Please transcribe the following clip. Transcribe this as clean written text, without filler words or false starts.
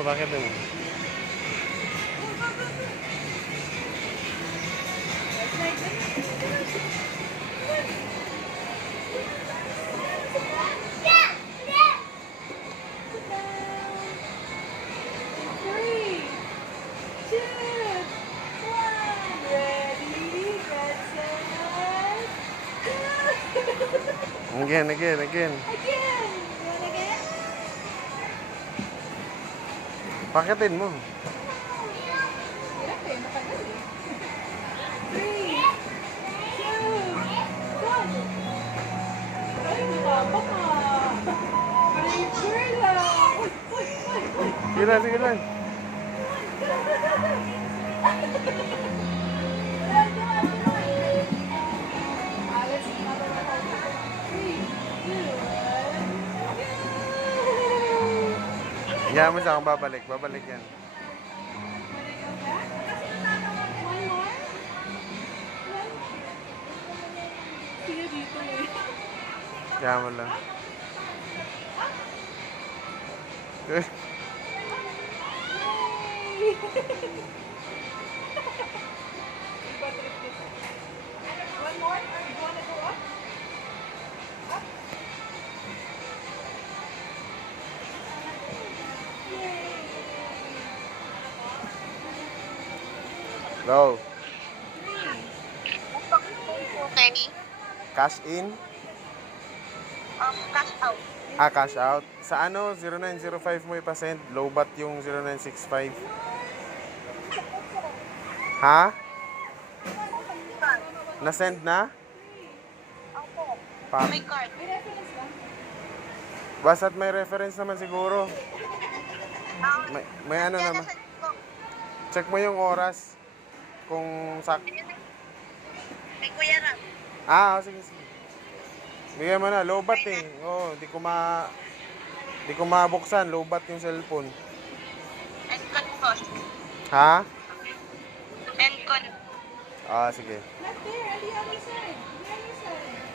O, bakit mo? Again. Again. You want again? Pakitin mo. Hirap eh, matagal eh. 3, 2, 1. Ay, nababa ka. Pressure lang. Uy. Sige lang. Let's see. 3, 2, 1. Iyahan mo siya kung babalik. Babalik yan. One more? Sige dito eh. Iyahan mo lang. Yay! Iba trip nito. One more? Or you wanna go up? Up? Yay! Go. 3. Cash in. Cash out. Cash out. Sa ano, 0905 mo ipasend. Low bat yung 0965. Ha? Na-send na? Opo. Pa May card. May reference ba? Basta't may reference naman siguro. May ano naman. Check mo yung oras. Kung sak... May Kuya Ram. Sige. Bigay mo na. Low bat eh. Di ko mabuksan. Low bat yung cellphone. Encon po. Ha? Encon. Sige. Not there, on the other side. The other side.